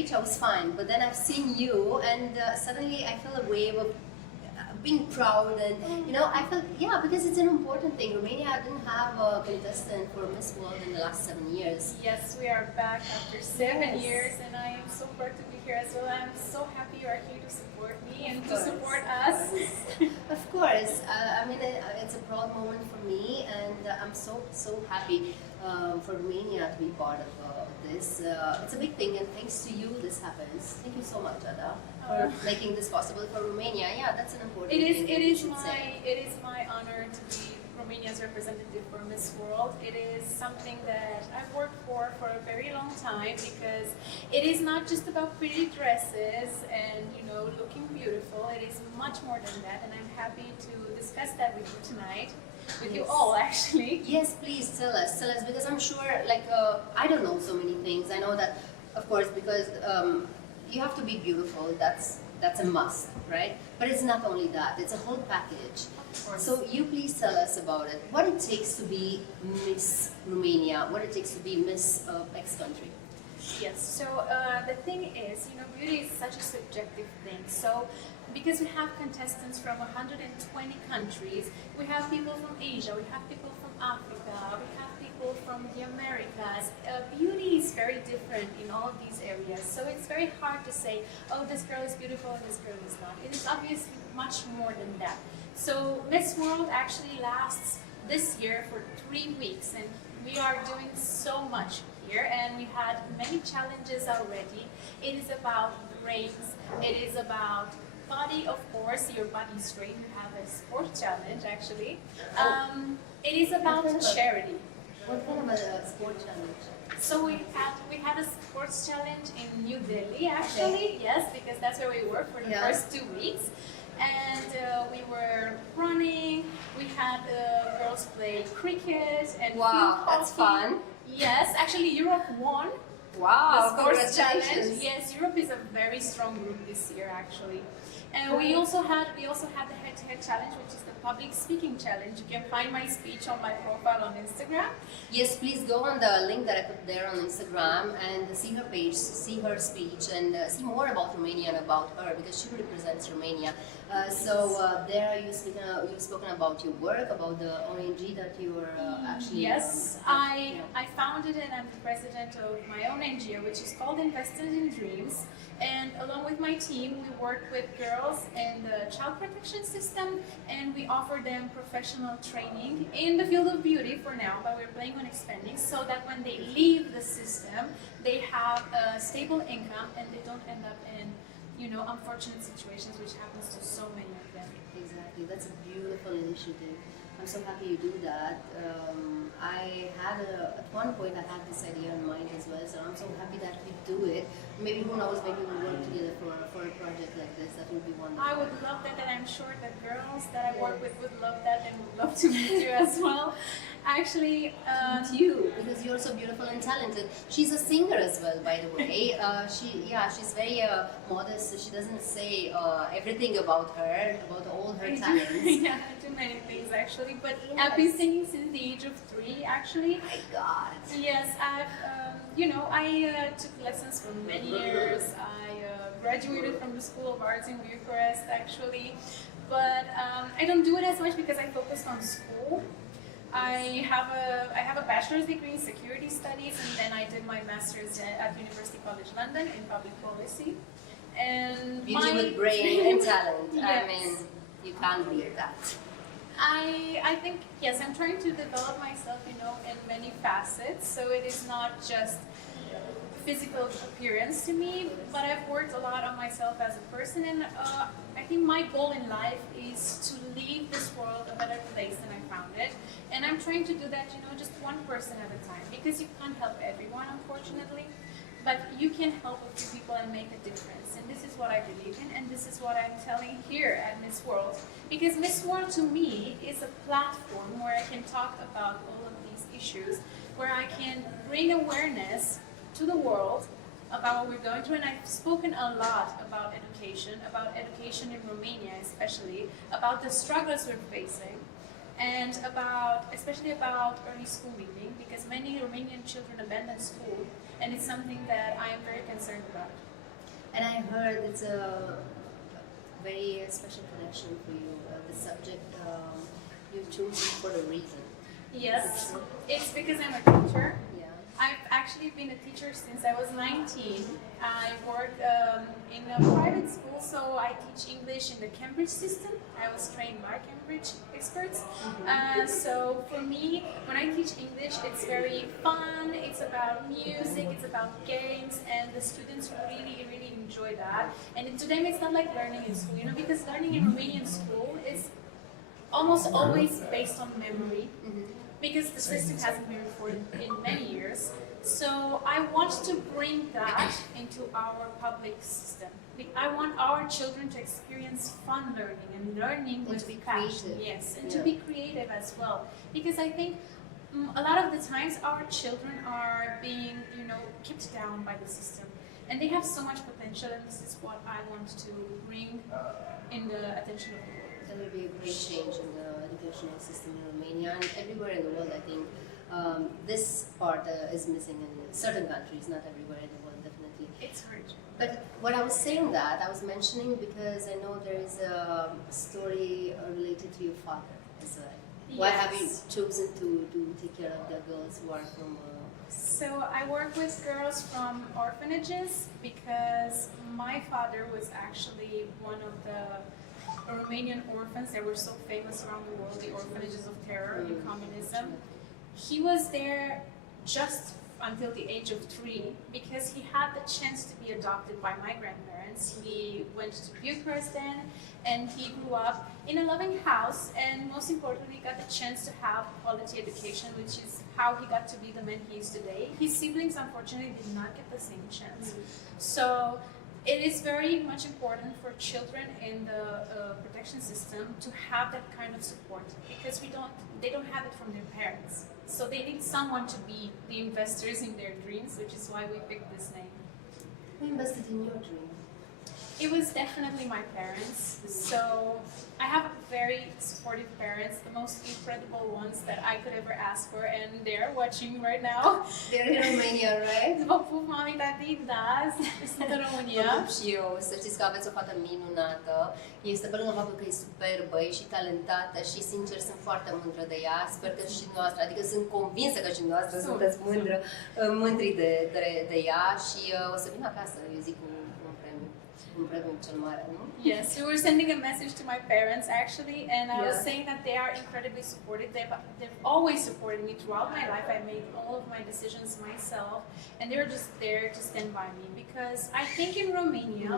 great, I was fine. But then I've seen you, and suddenly I feel a wave of being proud, and I felt, yeah, because it's an important thing. Romania didn't have a contestant for Miss World in the last 7 years. Yes, we are back after 7 Yes. years, and I am so proud to be here as well. I'm so happy you are here to support me and to course. support us. Of course, I mean, it's a proud moment for me, and I'm so happy for Romania to be part of this. It's a big thing, and thanks to you, this happens. Thank you so much, Ada, for making this possible for Romania. Yeah, that's an important thing. It is my honor to be Romania's representative for Miss World. It is something that I've worked for a very long time, because it is not just about pretty dresses and looking beautiful. It is much more than that, and I'm happy to discuss that with you tonight, with you all actually. Yes, please tell us, because I'm sure, like, I don't know so many things. I know that, of course, because you have to be beautiful. That's a must, right? But it's not only that; it's a whole package. So you please tell us about it. What it takes to be Miss Romania? What it takes to be Miss X country? Yes. So the thing is, beauty is such a subjective thing. So because we have contestants from 120 countries, we have people from Asia, we have people from Africa, we have people from the Americas. Beauty is very different in all of these areas, so it's very hard to say, oh, this girl is beautiful and this girl is not. It is obviously much more than that. So Miss World actually lasts this year for 3 weeks, and we are doing so much here, and we had many challenges already. It is about brains, it is about body, of course, your body straight. You have a sports challenge actually. It is about charity. What kind of a sport challenge? So we had a sports challenge in New Delhi actually, yes, because that's where we were for the first 2 weeks. And we were running, we had girls play cricket and wow, that's fun. Yes, actually Europe won. Wow, the sports challenge. congratulations. Yes, Europe is a very strong group this year actually. And we also had the head-to-head challenge, which is the public speaking challenge. You can find my speech on my profile on Instagram. Yes, please go on the link that I put there on Instagram and see her page, see her speech, and see more about Romania and about her, because she represents Romania. There you've spoken about your work, about the ONG that you were actually... Yes, I founded and I'm the president of my own NGO, which is called Invested in Dreams. And along with my team, we work with girls in the child protection system, and we offer them professional training in the field of beauty for now, but we're planning on expanding, so that when they leave the system, they have a stable income and they don't end up in, unfortunate situations, which happens to so many of them. Exactly, that's a beautiful initiative. I'm so happy you do that. At one point I had this idea in mind as well, so I'm so happy that we do it. Maybe who knows, maybe we'll work together for a project like this. That would be wonderful. I would love that, and I'm sure that girls that I work with would love that and would love to meet you as well. Actually, meet you, because you're so beautiful and talented. She's a singer as well, by the way. She's very modest, so she doesn't say everything about all her talents. Yeah, I do many things actually, but I've been singing since the age of 3 actually. Oh my God. Yes, I took lessons for many years. I graduated from the School of Arts in Bucharest actually, but I don't do it as much because I focused on school. I have a bachelor's degree in security studies, and then I did my master's at University College London in public policy. And beauty with brain and talent. Yes. I mean, you can't beat that. I think, yes, I'm trying to develop myself, in many facets. So it is not just physical appearance to me, but I've worked a lot on myself as a person, and I think my goal in life is to leave this world a better place than I found it. And I'm trying to do that, just one person at a time, because you can't help everyone, unfortunately. But you can help a few people and make a difference. And this is what I believe in, and this is what I'm telling here at Miss World. Because Miss World to me is a platform where I can talk about all of these issues, where I can bring awareness to the world about what we're going through. And I've spoken a lot about education in Romania especially, about the struggles we're facing, and especially about early school leaving, because many Romanian children abandon school, and it's something that I am very concerned about. And I heard it's a very special connection for you. The subject you chose it for a reason. Yes, it's because I'm a teacher. Yeah. I've actually been a teacher since I was 19. I work in a private school, so I teach English in the Cambridge system. I was trained by Cambridge experts. So for me, when I teach English, it's very fun, it's about music, it's about games, and the students really, really enjoy that. And to them, it's not like learning in school, because learning in Romanian school is almost always based on memory. Because the system hasn't been reformed in many years. So I want to bring that into our public system. I want our children to experience fun learning and learning with passion. Yes, and to be creative as well. Because I think a lot of the times our children are being, kept down by the system. And they have so much potential, and this is what I want to bring in the attention of the world. There will be a great change in the educational system in Romania and everywhere in the world. I think this part is missing in certain countries, not everywhere in the world, definitely. It's hard. But what I was saying that, I was mentioning because I know there is a story related to your father as well. Why have you chosen to take care of the girls who are from... So I work with girls from orphanages because my father was actually one of the Romanian orphans that were so famous around the world, the orphanages of terror in communism. He was there just until the age of 3 because he had the chance to be adopted by my grandparents. He went to Bucharest then, and he grew up in a loving house, and most importantly got the chance to have quality education, which is how he got to be the man he is today. His siblings unfortunately did not get the same chance. So it is very much important for children in the protection system to have that kind of support because they don't have it from their parents. So they need someone to be the investors in their dreams, which is why we picked this name. Who invested in your dream? It was definitely my parents. So I have very supportive parents, the most incredible ones that I could ever ask for, and they're watching right now. They're in Romania, right? Vă pup, mami, tati, da, sunt în România. Vă pup și eu, să știți că aveți o fată minunată. Este pe lângă faptul că e superbă, e și talentată și sincer sunt foarte mândră de ea. Sper că și noastră, adică sunt convinsă că și noastră sunteți mândri de ea și o să vin acasă, eu zic, un premiu cel mare, nu? Yes, we were sending a message to my parents actually, and I was saying that they are incredibly supportive. They've always supported me throughout my life. I made all of my decisions myself, and they were just there to stand by me because I think in Romania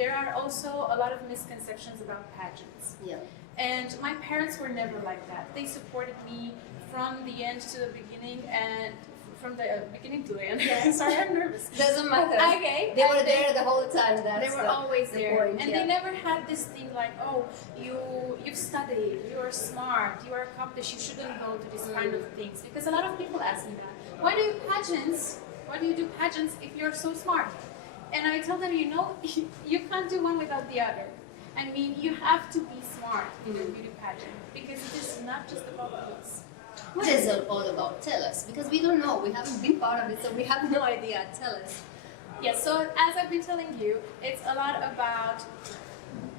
there are also a lot of misconceptions about pageants. Yeah. And my parents were never like that. They supported me from the end to the beginning, and from the beginning to the end. Yeah. Sorry, I'm nervous. Doesn't matter. Okay. They were there the whole time. They were always there. Point, and they never had this thing like, oh, you've studied, you are smart, you are accomplished, you shouldn't go to this kind of things. Because a lot of people ask me that. Why do you do pageants if you're so smart? And I tell them, you can't do one without the other. I mean, you have to be smart in a beauty pageant because it is not just about looks. What is it all about? Tell us, because we don't know. We haven't been part of it, so we have no idea. Tell us. Yes, so as I've been telling you, it's a lot about,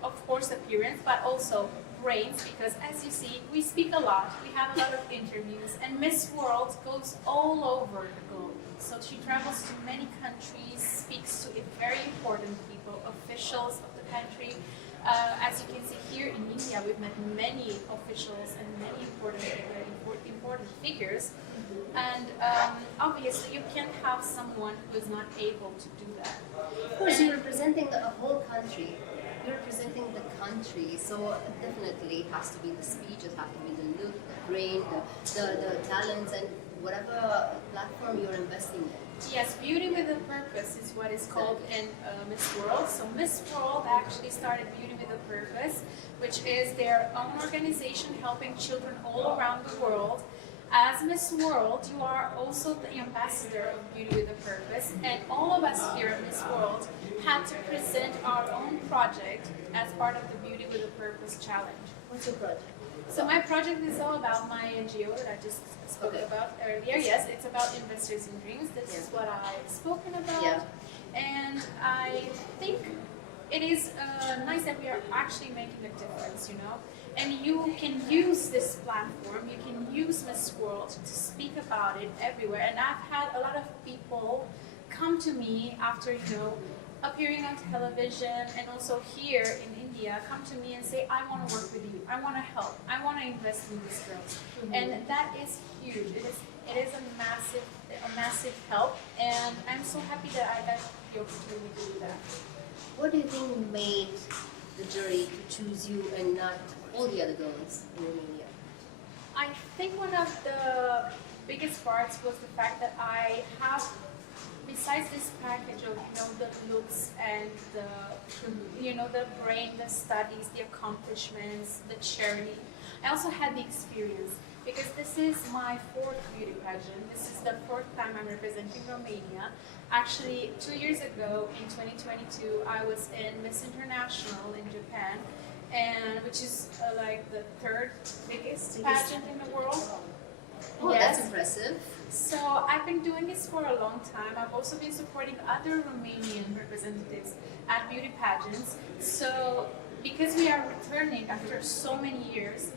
of course, appearance, but also brains, because as you see, we speak a lot, we have a lot of interviews, and Miss World goes all over the globe. So she travels to many countries, speaks to very important people, officials of the country. As you can see here in India, we've met many officials and many important figures. And obviously, you can't have someone who is not able to do that. Of course, you're representing a whole country. You're representing the country, so definitely it has to be the speech, it has to be the look, the brain, the talents, and whatever platform you're investing in. Yes, Beauty with a Purpose is what is called in Miss World. So Miss World actually started Beauty with a Purpose, which is their own organization helping children all around the world. As Miss World, you are also the ambassador of Beauty with a Purpose, and all of us here at Miss World had to present our own project as part of the Beauty with a Purpose challenge. What's your project? So my project is all about my NGO that I just spoke about earlier. Yes, it's about investors in dreams. This is what I've spoken about. Yeah. And I think it is nice that we are actually making a difference, you know. And you can use this platform, you can use Miss World to speak about it everywhere. And I've had a lot of people come to me after, you know, appearing on television and also here in India, come to me and say, I want to work with you, I want to help, I want to invest in these girls. And that is huge. It is a massive help, and I'm so happy that I got the opportunity to do that. What do you think made the jury to choose you and not all the other girls in Romania? I think one of the biggest parts was the fact that I have, besides this package of, you know, the looks and the, you know, the brain, the studies, the accomplishments, the charity, I also had the experience. Because this is my 4th beauty pageant. This is the 4th time I'm representing Romania. Actually, 2 years ago, in 2022, I was in Miss International in Japan, and which is like the 3rd biggest pageant in the world. Oh, Yes. that's impressive. So I've been doing this for a long time. I've also been supporting other Romanian representatives at beauty pageants. So because we are returning after so many years,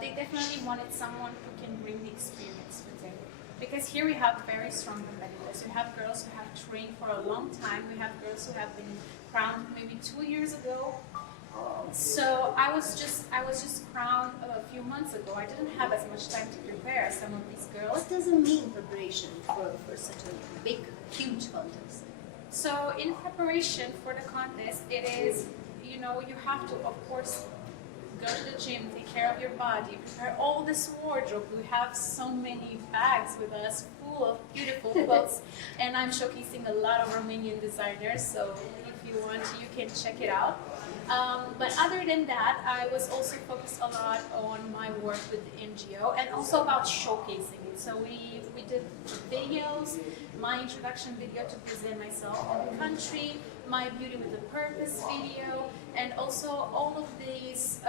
they definitely wanted someone who can bring the experience with them. Because here we have very strong competitors. We have girls who have trained for a long time. We have girls who have been crowned maybe 2 years ago. So I was just crowned a few months ago. I didn't have as much time to prepare as some of these girls. What does it mean preparation for such a big, huge contest? So in preparation for the contest, it is, you know, you have to, of course, go to the gym, take care of your body, prepare all this wardrobe. We have so many bags with us full of beautiful clothes, and I'm showcasing a lot of Romanian designers, so if you want, you can check it out. But other than that, I was also focused a lot on my work with the NGO and also about showcasing it. So we did videos, my introduction video to present myself in the country, my Beauty with a Purpose video, and also all of these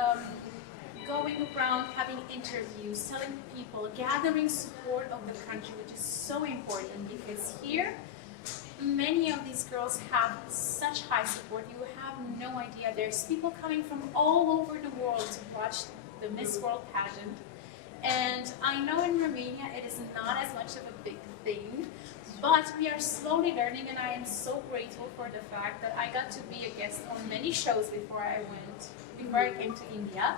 going around having interviews, telling people, gathering support of the country, which is so important because here many of these girls have such high support. You have no idea. There's people coming from all over the world to watch the Miss World pageant. And I know in Romania it is not as much of a big thing, but we are slowly learning, and I am so grateful for the fact that I got to be a guest on many shows before I came to India.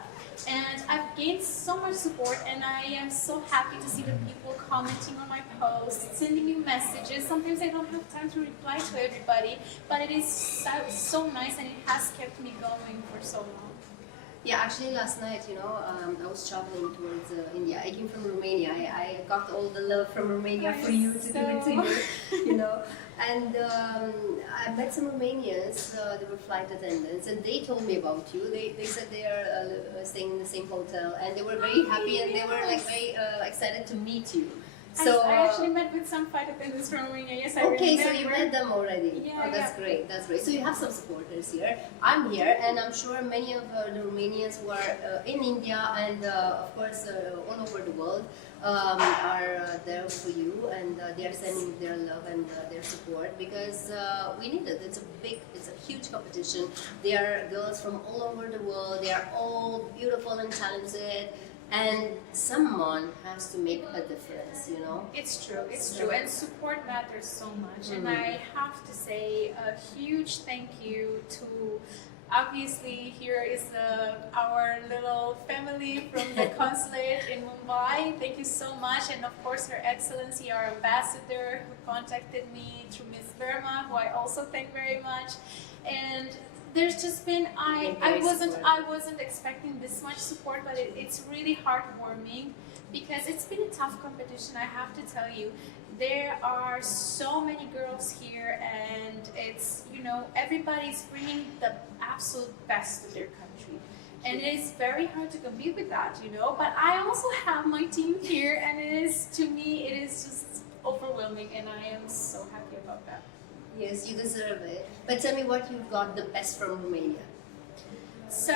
And I've gained so much support, and I am so happy to see the people commenting on my posts, sending me messages. Sometimes I don't have time to reply to everybody, but it is so nice, and it has kept me going for so long. Yeah, actually last night, you know, I was traveling towards India. I came from Romania. I got all the love from Romania for you to do it to you, you know. And I met some Romanians, they were flight attendants, and they told me about you. They said they are staying in the same hotel, and they were very happy, and they were like very excited to meet you. So I actually met with some flight attendants from Romania. Yes, I okay, remember. so you met them already. Yeah, oh, that's great. That's great. So you have some supporters here. I'm here, and I'm sure many of the Romanians who are in India and of course all over the world are there for you, and they are sending their love and their support because we need it. It's a huge competition. There are girls from all over the world. They are all beautiful and talented. And someone has to make a difference, you know? It's true, and support matters so much. And I have to say a huge thank you to, obviously, here is our little family from the consulate in Mumbai. Thank you so much. And of course, Her Excellency, our ambassador, who contacted me through Miss Burma, who I also thank very much. And there's just been I wasn't expecting this much support, but it's really heartwarming because it's been a tough competition. I have to tell you, there are so many girls here, and it's, you know, everybody's bringing the absolute best of their country, and it is very hard to compete with that, you know. But I also have my team here, and it is, to me, it is just overwhelming, and I am so happy about that. Yes, you deserve it. But tell me what you got the best from Romania. So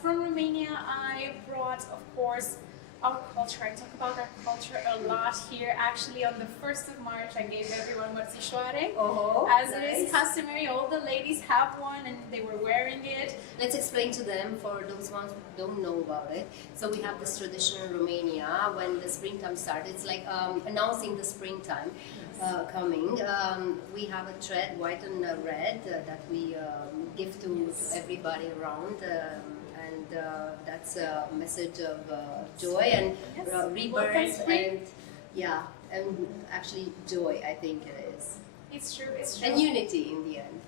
from Romania, I brought, of course, our culture. I talk about our culture a lot here. Actually, on the 1st of March, I gave everyone mărțișoare. As it is customary, all the ladies have one and they were wearing it. Let's explain to them, for those ones who don't know about it. So we have this tradition in Romania when the springtime starts. It's like announcing the springtime coming. We have a thread, white and red, that we give to everybody around. And that's a message of joy and rebirth and actually joy, I think it is. It's true, it's true. And unity in the end.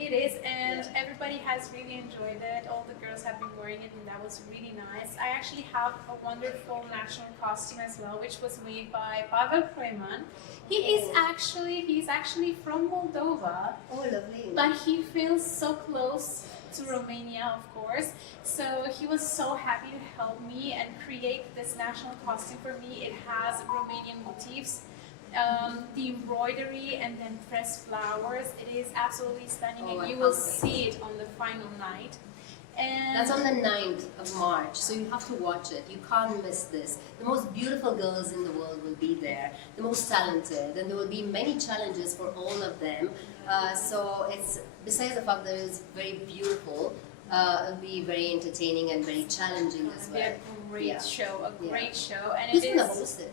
It is, and everybody has really enjoyed it. All the girls have been wearing it, and that was really nice. I actually have a wonderful national costume as well, which was made by Pavel Kreuman. He's actually from Moldova. Oh, lovely. But he feels so close to Romania, of course. So he was so happy to help me and create this national costume for me. It has Romanian motifs. The embroidery and then pressed flowers. It is absolutely stunning, and you will see it on the final night. And that's on the 9th of March, so you have to watch it. You can't miss this. The most beautiful girls in the world will be there, the most talented, and there will be many challenges for all of them. So it's, besides the fact that it's very beautiful, it'll be very entertaining and very challenging as well. It'll be a great show, show. And who's going to host it?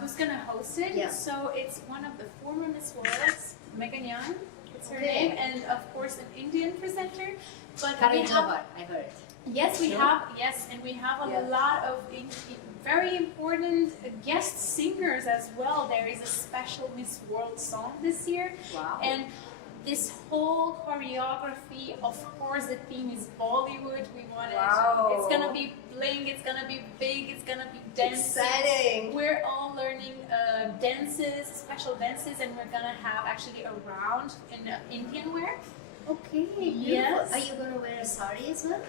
Who's going to host it? Yeah. So it's one of the former Miss Worlds, Megan Young, it's her name, and of course an Indian presenter. But Karan Johar, I heard. Yes, we have. Yes, and we have a lot of very important guest singers as well. There is a special Miss World song this year. Wow. And this whole choreography, of course, the theme is Bollywood. We want it. It's gonna be bling. It's gonna be big. It's gonna be dances. Exciting. We're all learning dances, special dances, and we're gonna have actually a round in Indian wear. Okay, beautiful. Yes. Are you going to wear a sari as well?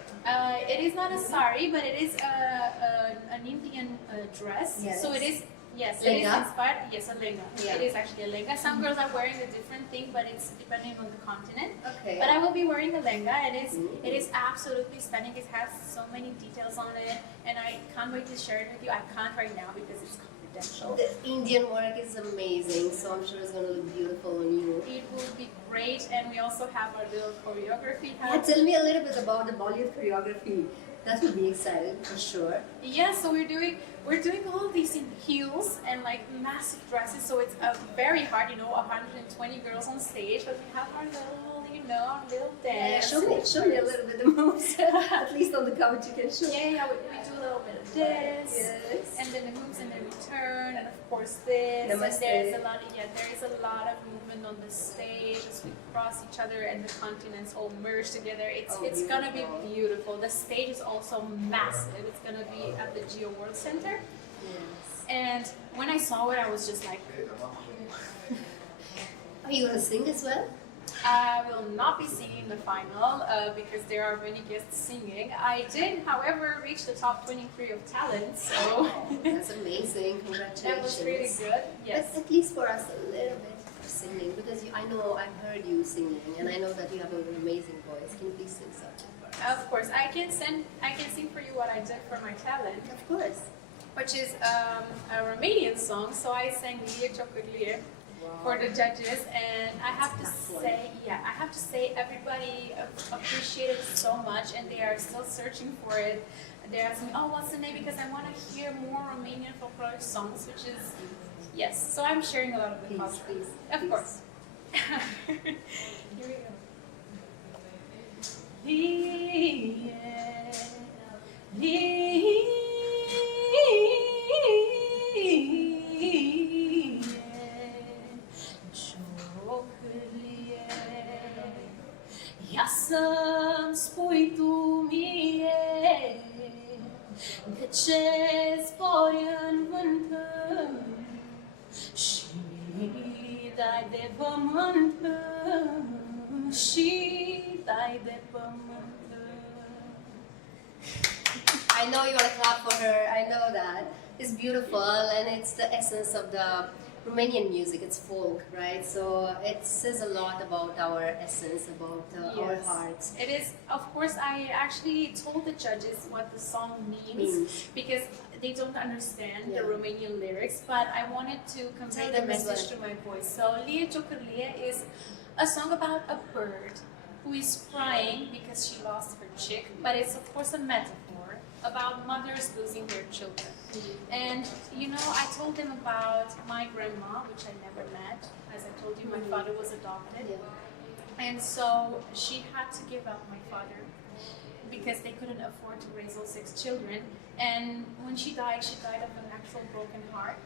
It is not a sari, but it is an Indian dress. Yes. So it is, yes, Lenga? it is inspired. Yes, a lenga. Yeah. It is actually a lenga. Some girls are wearing a different thing, but it's depending on the continent. Okay. But I will be wearing a lenga, and it is absolutely stunning. It has so many details on it, and I can't wait to share it with you. I can't right now because it's confidential. The Indian work is amazing, so I'm sure it's going to look beautiful on you. It will be great, and we also have our little choreography. Tell me a little bit about the Bollywood choreography. That would be exciting for sure. Yeah, so we're doing all of these in heels and like massive dresses, so it's very hard, 120 girls on stage, but we have our little dance. Show me a little bit of moves. At least on the couch you can show. Yeah, we do a little bit of this, and then the moves and then we turn, and of course this. Namaste. And there is a lot of movement on the stage as we cross each other and the continents all merge together. It's gonna be beautiful. The stage is also massive. It's gonna be at the Geo World Center. Yes. And when I saw it, I was just like, Are you going to sing as well? I will not be singing the final because there are many guests singing. I did, however, reach the top 23 of talent, so That's amazing. Congratulations. that was really good. Yes. But at least for us, a little bit of singing, because I know I've heard you singing, and I know that you have an amazing voice. Can you please sing something for us? Of course, I can sing for you what I did for my talent, Of course. which is a Romanian song. So I sang Lie Ciocârlie for the judges, and I have to say, everybody appreciated it so much, and they are still searching for it. They're asking, oh, what's the name? Because I want to hear more Romanian folkloric songs, which is yes. So I'm sharing a lot of the Please. Of course. Here we go. Ia să-mi spui tu mie de ce zbori în vânt și dai de pământ și dai de pământ. I know you want to clap for her. I know that. It's beautiful, and it's the essence of the Romanian music, it's folk, right? So it says a lot about our essence, about our Yes. hearts. It is, of course, I actually told the judges what the song means because they don't understand the Yeah. Romanian lyrics, but I wanted to convey Tell the them as message well. to my voice. So Lie Ciocârlie is a song about a bird who is crying because she lost her chick, but it's of course a metaphor about mothers losing their children. And you know, I told them about my grandma, which I never met. As I told you, my father was adopted. Yeah. And so she had to give up my father because they couldn't afford to raise all 6 children. And when she died of an actual broken heart.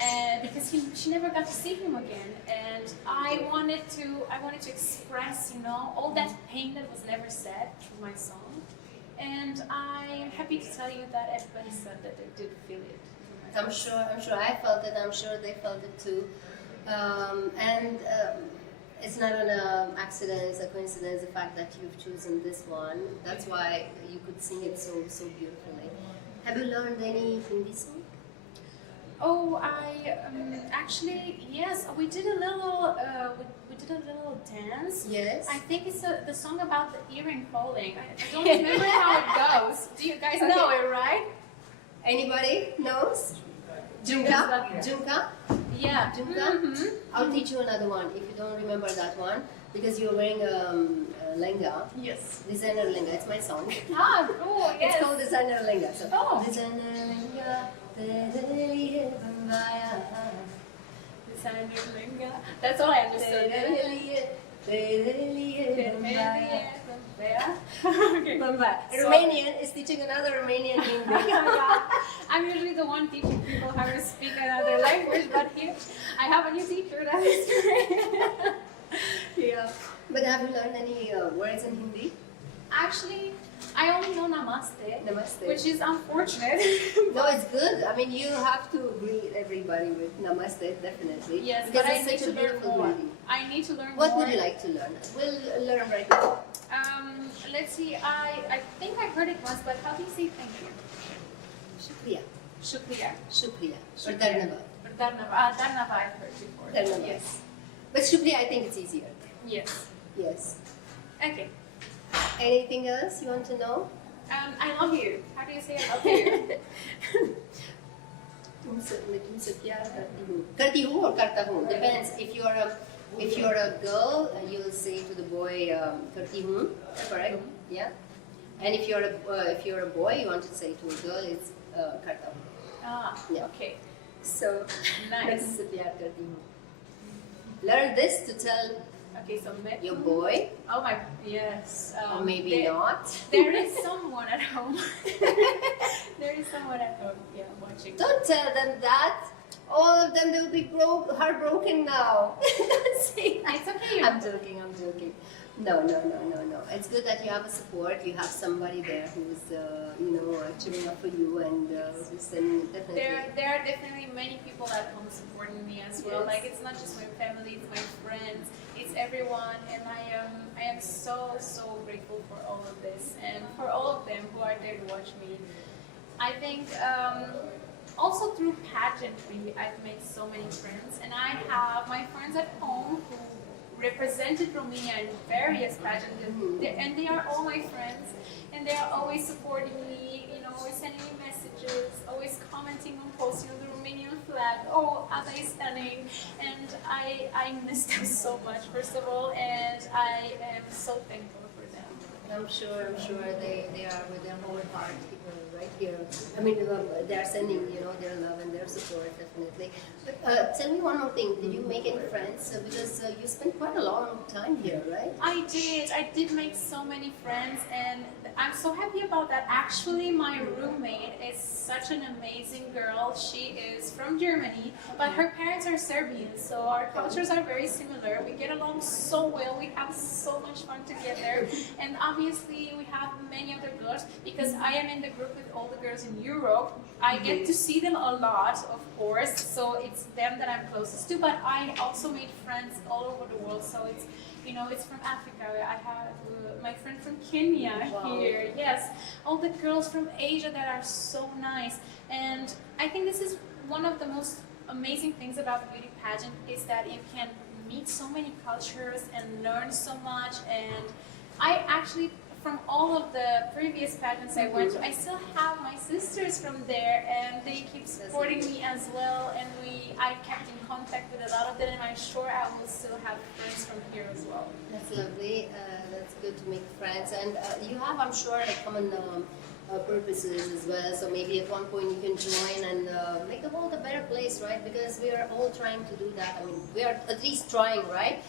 And because she never got to see him again. And I wanted to express, you know, all that pain that was never said through my song. And I'm happy to tell you that everybody said that they did feel it. I'm sure I felt it, I'm sure they felt it too. And it's not an accident, it's a coincidence, the fact that you've chosen this one. That's why you could sing it so beautifully. Have you learned any Hindi song? Oh, I actually, yes, we did a little dance. Yes. I think it's the song about the earring falling. I don't remember how it goes. Do you guys know it, right? Anybody knows? Junka? Junka? Yeah. Junka? Mm-hmm. I'll teach you another one if you don't remember that one, because you're wearing a lenga. Yes. Designer lenga, it's my song. Ah, oh, yes. It's called Designer lenga. So, Oh. Designer lenga, tereliye bambaya. Designer linga. That's all I understood. Tereliye bambaya. Okay. Bambaya. So- Romanian is teaching another Romanian Hindi. Yeah. I'm usually the one teaching people how to speak another language, but here I have a new teacher that is great. Yeah. But have you learned any words in Hindi? Actually, I only know namaste, Namaste. which is unfortunate. No, it's good. I mean, you have to greet everybody with namaste, definitely. Yes, because but I it's need such to a learn beautiful more. greeting. I need to learn What more. would you like to learn? We'll learn right now. Let's see. I think I heard it once, but how do you say thank you? Shukriya. Shukriya. Shukriya. Or Dharnavad. Or Dharnava. Dharnava I've heard before. Dharnavad. Yes. But Shukriya, I think it's easier. Yes. Yes. Okay. Anything else you want to know? I love you. How do you say I love you? तुमसे प्यार करती हूँ or करता हूँ. Depends. If you're a girl, you'll say to the boy करती हूँ. Correct? Yeah. And if you're a boy, you want to say to a girl, it's करता हूँ. Ah. Yeah. Okay. So Nice. तुमसे प्यार करती हूँ. Learn this to tell Okay. So met your boy, Oh my. Yes. or maybe there- not. There is someone at home. There is someone at home. Yeah, watching. Don't tell them that. All of them will be heartbroken now. Don't say that. It's okay. I'm joking. No. It's good that you have a support. You have somebody there who's, cheering up for you and who's definitely. There are definitely many people at home supporting me as well. Yes. Like it's not just my family, it's my friends, it's everyone, and I am so grateful for all of this and for all of them who are there to watch me. I think also through pageantry, I've made so many friends, and I have my friends at home who represented Romania in various pageants, and they are all my friends, and they are always supporting me, you know, always sending me messages, always commenting on posts, you know, the Romanian flag, oh, Ada is stunning, and I miss them so much, first of all, and I am so thankful for them. I'm sure they are with their whole heart right here. I mean, they are sending, their love and their support, definitely. But tell me one more thing. Did you make any friends? Because you spent quite a long time here, right? I did make so many friends, and I'm so happy about that. Actually, my roommate is such an amazing girl. She is from Germany, but her parents are Serbian, so our cultures are very similar. We get along so well, we have so much fun together, and obviously we have many other girls, because I am in the group with all the girls in Europe. I get to see them a lot, of course, so it's them that I'm closest to, but I also made friends all over the world, so it's, it's from Africa. I have my friend from Kenya here, yes, all the girls from Asia that are so nice, and I think this is one of the most amazing things about the beauty pageant is that you can meet so many cultures and learn so much. And I actually, from all of the previous pageants I went to, I still have my sisters from there, and they keep supporting me as well. And I kept in contact with a lot of them, and I'm sure I will still have friends from here as well. That's lovely. That's good to make friends, and you have, I'm sure, like common purposes as well. So maybe at one point you can join and make the world a better place, right? Because we are all trying to do that. I mean, we are at least trying, right?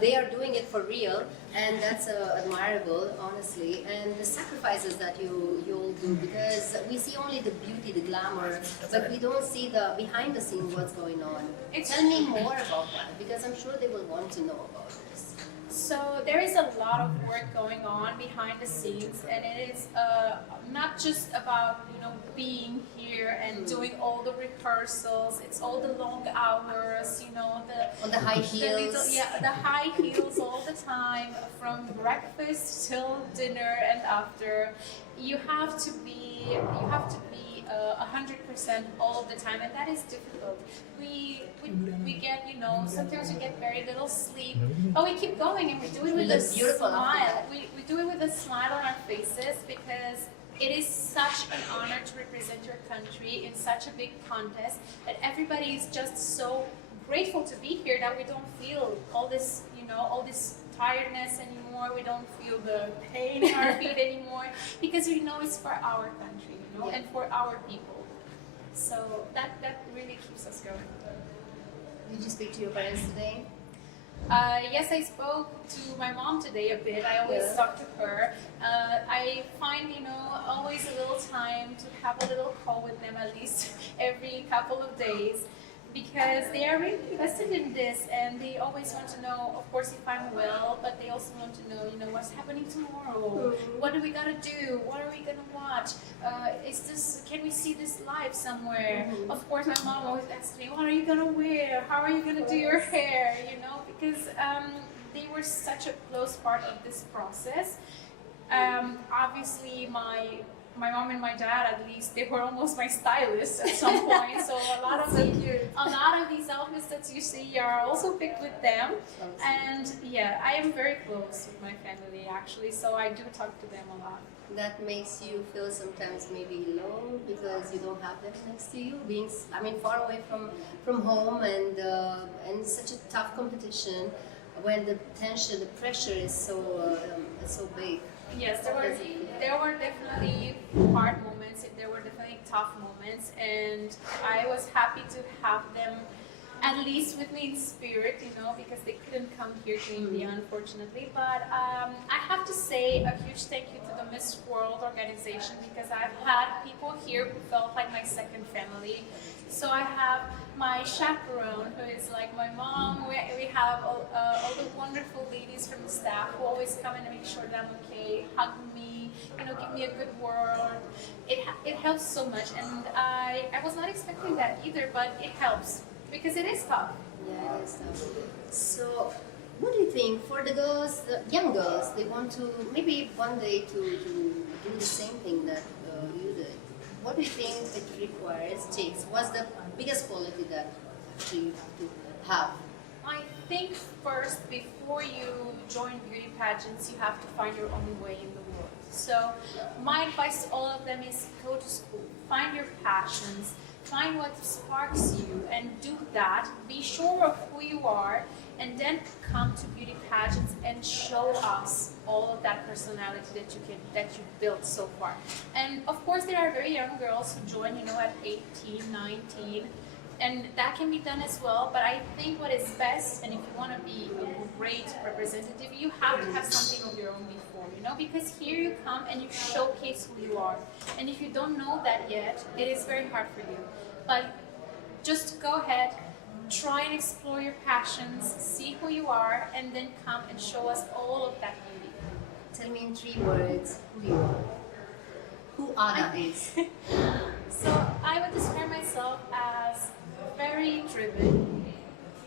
They are doing it for real, and that's admirable, honestly. And the sacrifices that you all do, because we see only the beauty, the glamour, but we don't see the behind the scenes what's going on. Tell me more about that, because I'm sure they will want to know about this. So there is a lot of work going on behind the scenes, and it is not just about being here and doing all the rehearsals. It's all the long hours, on the high heels. The high heels all the time, from breakfast till dinner and after. You have to be 100% all of the time, and that is difficult. We get, sometimes we get very little sleep, but we keep going, and we do it with a smile. We do it with a smile on our faces, because it is such an honor to represent your country in such a big contest, that everybody is just so grateful to be here, that we don't feel all this, all this tiredness anymore. We don't feel the pain in our feet anymore, because we know it's for our country, and for our people. So that really keeps us going. Did you speak to your parents today? Yes, I spoke to my mom today a bit. I always talk to her. I find, always a little time to have a little call with them, at least every couple of days, because they are really invested in this, and they always want to know, of course, if I'm well, but they also want to know, what's happening tomorrow. What do we gotta do? What are we gonna watch? Can we see this live somewhere? Of course, my mom always asks me, what are you gonna wear? How are you gonna do your hair? Because they were such a close part of this process. Obviously, my mom and my dad, at least, they were almost my stylists at some point. So a lot of these outfits that you see are also picked with them. And yeah, I am very close with my family, actually. So I do talk to them a lot. That makes you feel sometimes maybe alone, because you don't have them next to you, being far away from home, and such a tough competition, when the tension, the pressure is so big. Yes, there were definitely hard moments. There were definitely tough moments, and I was happy to have them at least with me in spirit, because they couldn't come here to India, unfortunately. But I have to say a huge thank you to the Miss World organization, because I've had people here who felt like my second family. So I have my chaperone, who is like my mom. We have all the wonderful ladies from the staff who always come in and make sure that I'm okay, hug me, give me a good word. It helps so much, and I was not expecting that either, but it helps, because it is tough. Yeah, it is tough. So, what do you think for the girls, the young girls, they want to maybe one day to do the same thing that you did? What do you think it takes? What's the biggest quality that actually you have to have? I think first, before you join beauty pageants, you have to find your own way in the world. So my advice to all of them is go to school, find your passions, find what sparks you, and do that. Be sure of who you are, and then come to beauty pageants and show us all of that personality that you built so far. And of course, there are very young girls who join, at 18, 19, and that can be done as well. But I think what is best, and if you want to be a great representative, you have to have something of your own before, because here you come and you showcase who you are. And if you don't know that yet, it is very hard for you. But just go ahead, try and explore your passions, see who you are, and then come and show us all of that beauty. Tell me in 3 words who you are. Who Anna is. So I would describe myself as very driven.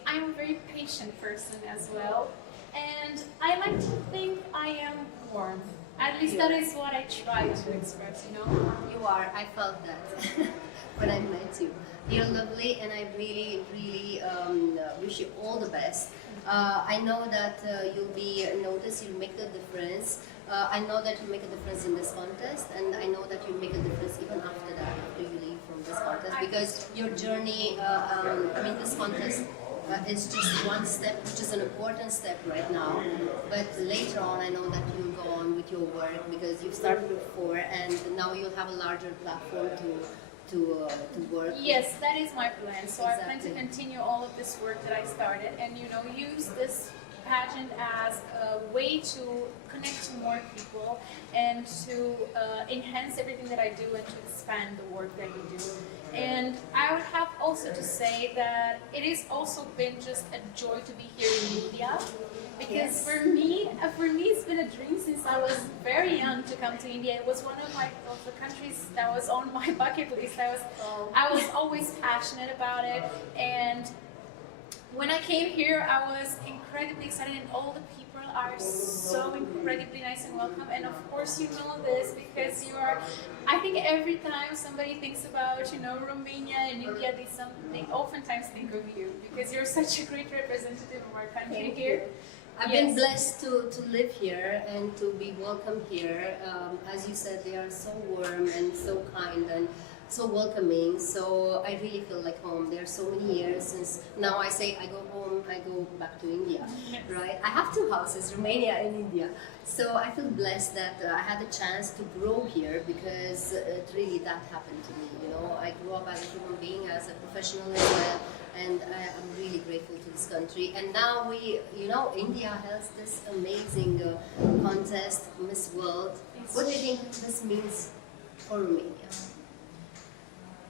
I'm a very patient person as well. And I like to think I am warm. At least that is what I try to express, you know? You are. I felt that when I met you. You're lovely, and I really, really wish you all the best. I know that you'll be noticed. You'll make a difference. I know that you make a difference in this contest, and I know that you make a difference even after that, after you leave from this contest, because your journey. I mean, this contest. It's just one step, which is an important step right now. But later on, I know that you'll go on with your work because you've started before, and now you'll have a larger platform to work. Yes, that is my plan. So I plan to Exactly. continue all of this work that I started, and you know, use this pageant as a way to connect to more people and to enhance everything that I do and to expand the work that we do. And I would have also to say that it has also been just a joy to be here in India, because Yes. for me it's been a dream since I was very young to come to India. It was one of the countries that was on my bucket list. I was always passionate about it, and when I came here, I was incredibly excited, and all the people are so incredibly nice and welcome. And of course, you know this because you are. I think every time somebody thinks about, you know, Romania and India, they oftentimes think of you because you're such a great representative of our country Thank here. you. I've been blessed to live here and to be welcome here. As you said, they are so warm and so kind and so welcoming. So I really feel like home. There are so many years since now I say I go home, I go back to India, Yes. right? I have two houses, Romania and India. So I feel blessed that I had the chance to grow here because that happened to me. You know, I grew up as a human being, as a professional as well. And I'm really grateful to this country. And now India has this amazing contest, Miss World. What do you think this means for Romania?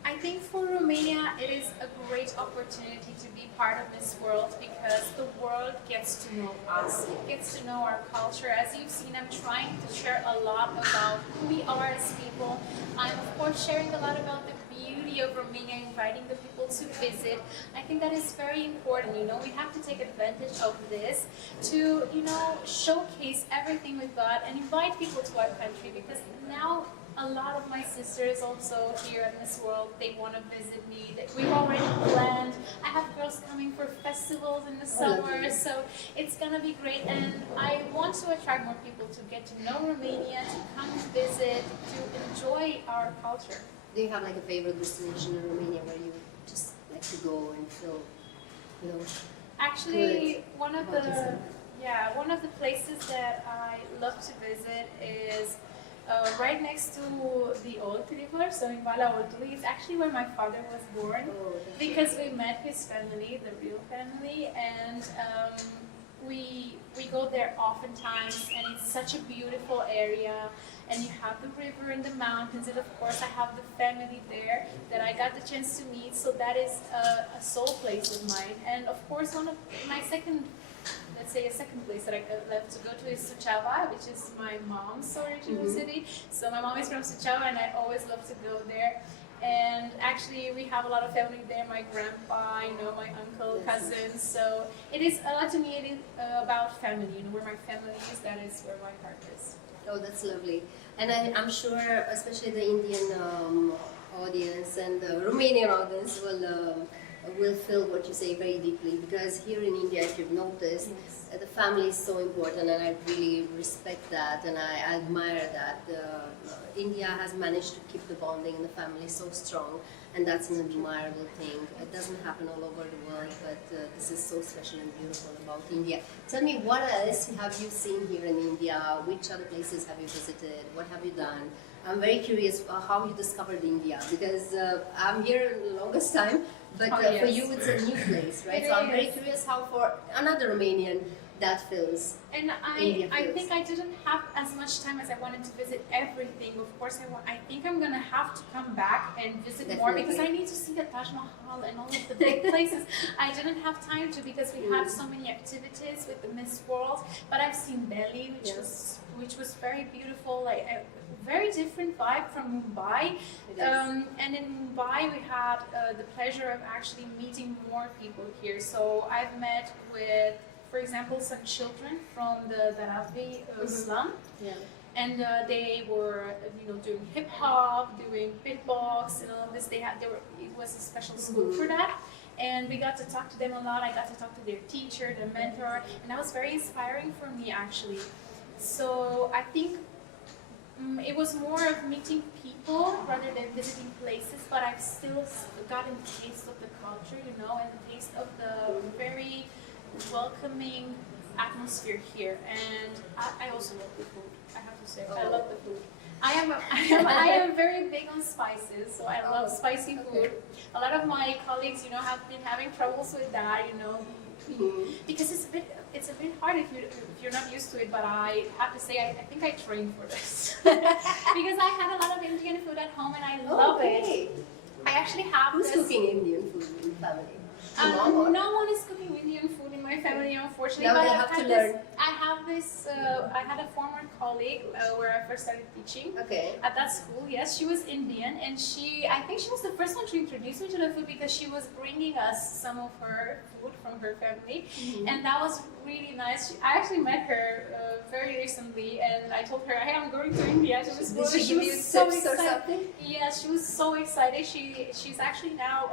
I think for Romania, it is a great opportunity to be part of this world because the world gets to know us, it gets to know our culture. As you've seen, I'm trying to share a lot about who we are as people. I'm of course sharing a lot about the beauty of Romania, inviting the people to visit. I think that is very important. You know, we have to take advantage of this to, you know, showcase everything we've got and invite people to our country, because now a lot of my sisters also here at Miss World, they want to visit me. We've already planned. I have girls coming for festivals in the summer, so it's gonna be great. And I want to attract more people to get to know Romania, to come visit, to enjoy our culture. Do you have like a favorite destination in Romania where you just like to go and feel, you know? Actually, one of about yourself? one of the places that I love to visit is right next to the Olt River, so in Valea Oltului. It's actually where my father was born, Oh, that's because we met his family, the real family, and we go there oftentimes, and it's such a beautiful area. And you have the river and the mountains, and of course I have the family there that I got the chance to meet. So that is a soul place of mine. And of course, one of my second place that I love to go to is Suceava, which is my mom's original city. So my mom is from Suceava, and I always love to go there. And actually, we have a lot of family there. My grandpa, you know, my uncle, cousins. So it is a lot to me. It is about family. You know, where my family is, that is where my heart is. Oh, that's lovely. And I'm sure, especially the Indian audience and the Romanian audience will feel what you say very deeply, because here in India, if you've noticed, the family is so important, and I really respect that and I admire that. India has managed to keep the bonding in the family so strong, and that's an admirable thing. It doesn't happen all over the world, but this is so special and beautiful about India. Tell me, what else have you seen here in India? Which other places have you visited? What have you done? I'm very curious how you discovered India, because I'm here the longest time, but for you it's a new place, right? So I'm very curious how for another Romanian that feels. And I think I didn't have as much time as I wanted to visit everything. Of course, I think I'm gonna have to come back and visit more, because I need to see the Taj Mahal and all of the big places. I didn't have time to, because we had so many activities with the Miss World. But I've seen Delhi, which was very beautiful, like a very different vibe from Mumbai. And in Mumbai, we had the pleasure of actually meeting more people here. So I've met with for example, some children from the Darabi slum. Yeah. And they were, doing hip hop, doing beatbox, and all of this. It was a special school for that, and we got to talk to them a lot. I got to talk to their teacher, their mentor, and that was very inspiring for me actually. So I think it was more of meeting people rather than visiting places, but I've still gotten the taste of the culture, and the taste of the very welcoming atmosphere here. And I also love the food. I have to say, I love the food. I am very big on spices, so I love spicy food. A lot of my colleagues, have been having troubles with that, because it's a bit hard if you're not used to it. But I have to say, I think I trained for this because I had a lot of Indian food at home, and I love it. I actually have. Who's cooking Indian food in the family? No one is cooking Indian food in my family, unfortunately. Now but they have to learn. I had a former colleague where I first started teaching. Okay. At that school, yes, she was Indian, and I think she was the first one to introduce me to the food because she was bringing us some of her food from her family, and that was really nice. I actually met her very recently, and I told her, hey, I'm going to India to this school. Did she give you tips or something? Yes, she was so excited. She's actually now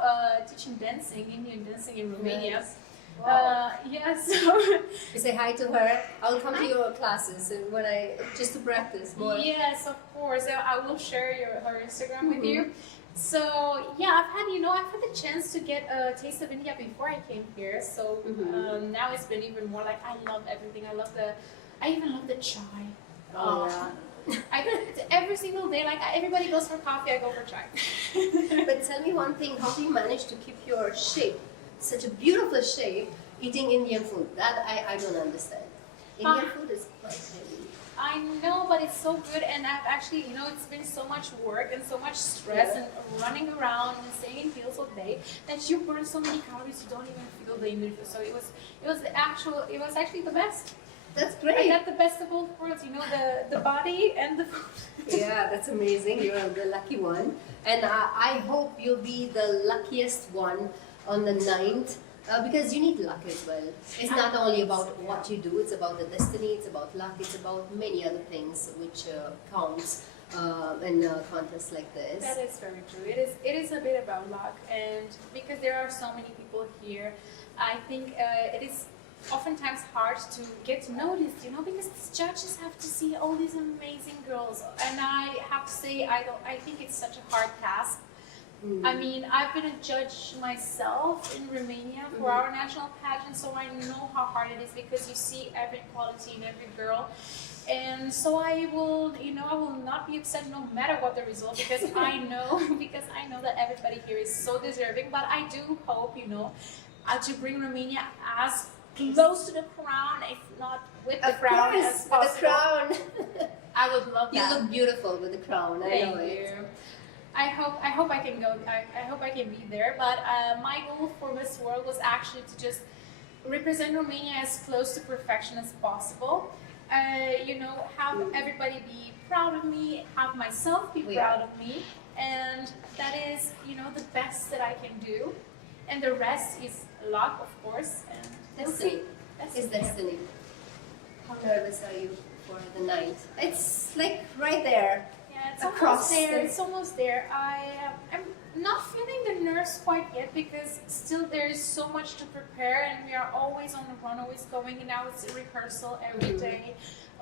teaching dancing, Indian dancing in Romania. Yes. Wow. Yes. You say hi to her. I'll come to your classes and just to practice more. Yes, of course. I will share her Instagram with you. So yeah, I've had the chance to get a taste of India before I came here. So now it's been even more like I love everything. I even love the chai. Oh yeah. Every single day, like everybody goes for coffee, I go for chai. But tell me one thing: how do you manage to keep your shape, such a beautiful shape, eating Indian food? That I don't understand. Indian food is quite heavy. I know, but it's so good, and I've actually, it's been so much work and so much stress and running around and staying in heels all day that you burn so many calories you don't even feel the Indian food. So it was actually the best. That's great. I got the best of both worlds, the body and the food. Yeah, that's amazing. You're the lucky one. And I hope you'll be the luckiest one on the 9th. Because you need luck as well. It's not only about what you do, it's about the destiny, it's about luck, it's about many other things which counts in contests like this. That is very true. It is a bit about luck, and because there are so many people here, I think it is oftentimes hard to get noticed, because these judges have to see all these amazing girls, and I have to say, I think it's such a hard task. I mean, I've been a judge myself in Romania for our national pageant, so I know how hard it is because you see every quality in every girl. And so I will not be upset no matter what the result, because I know that everybody here is so deserving. But I do hope, to bring Romania as close to the crown, if not with the crown as possible. With the crown. I would love that. You look beautiful with the crown. I know Thank it. you. I hope I can go. I hope I can be there. But my goal for Miss World was actually to just represent Romania as close to perfection as possible. Have everybody be proud of me, have myself be proud of me, and that is, the best that I can do. And the rest is luck, of course. And Destiny. It's destiny. How nervous are you for the 9th? It's like right there. Yeah, it's almost there. It's almost there. I'm not feeling the nerves quite yet because still there is so much to prepare, and we are always on the run, always going. And now it's a rehearsal every day.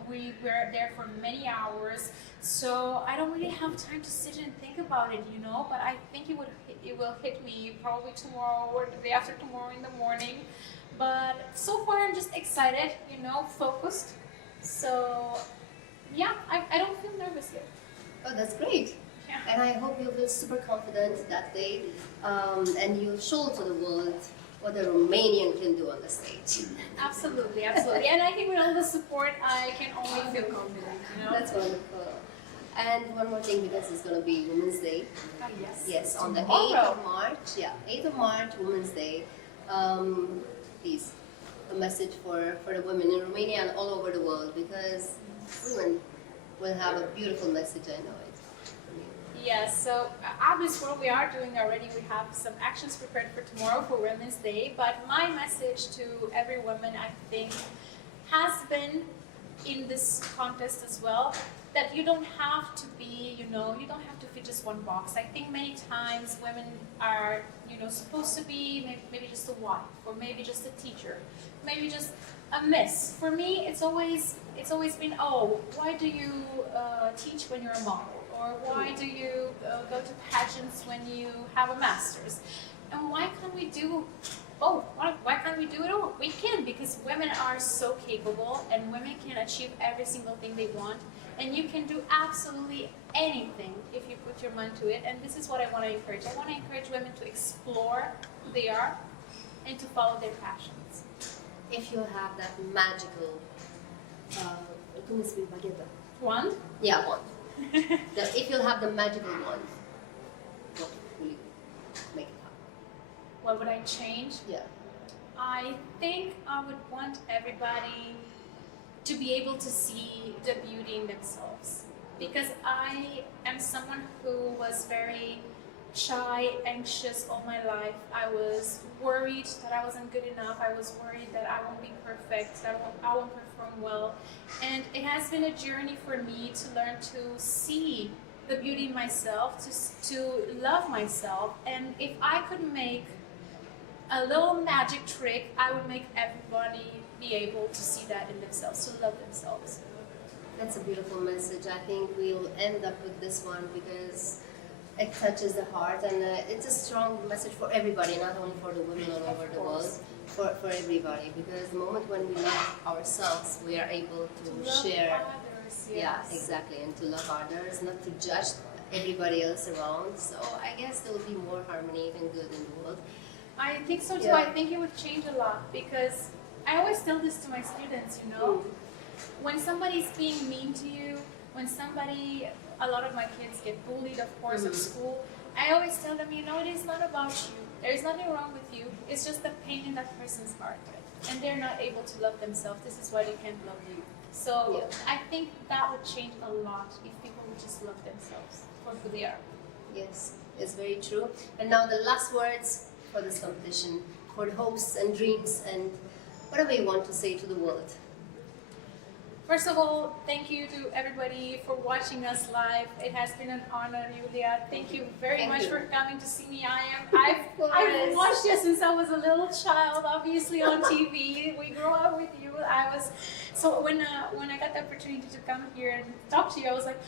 We're there for many hours, so I don't really have time to sit and think about it, But I think it will hit me probably tomorrow or the day after tomorrow in the morning. But so far I'm just excited, focused. So yeah, I don't feel nervous yet. Oh, that's great. Yeah. And I hope you'll feel super confident that day, and you'll show to the world what a Romanian can do on the stage. Absolutely. And I think with all the support, I can only feel confident, That's wonderful. And one more thing, because it's going to be Women's Day. Yes. Yes, on the 8th of March. Yeah, 8th of March, Women's Day. Please, a message for the women in Romania and all over the world, because women will have a beautiful message, I know it. Yes, so obviously what we are doing already, we have some actions prepared for tomorrow for Women's Day, but my message to every woman, I think, has been in this contest as well, that you don't have to be, you don't have to fit just one box. I think many times women are, supposed to be maybe just a wife, or maybe just a teacher, maybe just a miss. For me, it's always been, oh, why do you teach when you're a model? Or why do you go to pageants when you have a master's? And why can't we do both? Why can't we do it all? We can, because women are so capable and women can achieve every single thing they want. And you can do absolutely anything if you put your mind to it. And this is what I want to encourage. I want to encourage women to explore who they are and to follow their passions. If you have that magical, cum se spune, bagheta? Wand? Yeah, wand. If you'll have the magical wand, what will you make it happen? What would I change? Yeah. I think I would want everybody to be able to see the beauty in themselves. Because I am someone who was very shy, anxious all my life. I was worried that I wasn't good enough. I was worried that I won't be perfect, that I won't perform well. And it has been a journey for me to learn to see the beauty in myself, to love myself. And if I could make a little magic trick, I would make everybody be able to see that in themselves, to love themselves. That's a beautiful message. I think we'll end up with this one because it touches the heart, and it's a strong message for everybody, not only for the women all over the world, for everybody. Because the moment when we love ourselves, we are able to share. Others, yes. Yeah, exactly, and to love others, not to judge everybody else around. So I guess there will be more harmony and good in the world. I think so too. Yeah. I think it would change a lot, because I always tell this to my students, when somebody's being mean to you, when a lot of my kids get bullied, of course, at school, I always tell them, it is not about you. There is nothing wrong with you. It's just the pain in that person's heart. And they're not able to love themselves. This is why they can't love you. So I think that would change a lot if people would just love themselves for who they are. Yes, it's very true. And now the last words for this competition, for the hopes and dreams, and whatever you want to say to the world. First of all, thank you to everybody for watching us live. It has been an honor, Iulia. Thank you very much for coming to see me. I've watched you since I was a little child, obviously on TV. We grew up with you. So when I got the opportunity to come here and talk to you, I was like,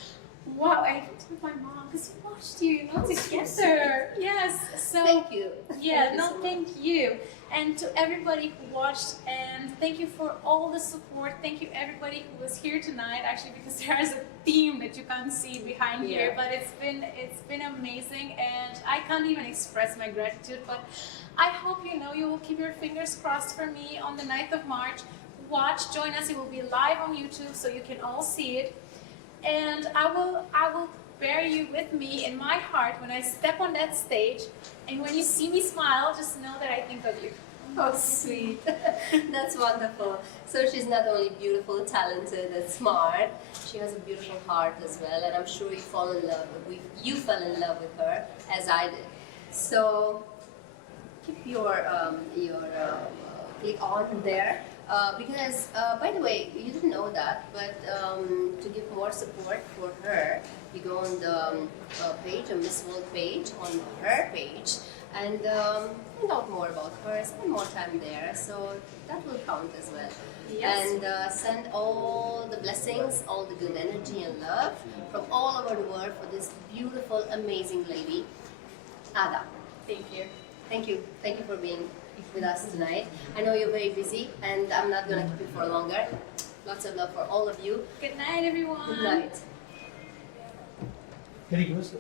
wow, I told my mom, because we watched you, together. Yes. So thank you. Yeah, thank you. And to everybody who watched, and thank you for all the support. Thank you everybody who was here tonight, actually, because there is a theme that you can't see behind here, but it's been amazing, and I can't even express my gratitude, but I hope you will keep your fingers crossed for me on the 9th of March. Watch, join us. It will be live on YouTube, so you can all see it. And I will bear you with me in my heart when I step on that stage, and when you see me smile, just know that I think of you. Oh, sweet. That's wonderful. So she's not only beautiful, talented, and smart, she has a beautiful heart as well, and I'm sure you fell in love with her, as I did. So keep your click on there. Because, by the way, you didn't know that, but to give more support for her, you go on the page, a Miss World page, on her page, and find out more about her, spend more time there, so that will count as well. Yes. And send all the blessings, all the good energy and love from all over the world for this beautiful, amazing lady, Ada. Thank you. Thank you. Thank you for being with us tonight. I know you're very busy, and I'm not going to keep you for longer. Lots of love for all of you. Good night, everyone. Good night. Can you give us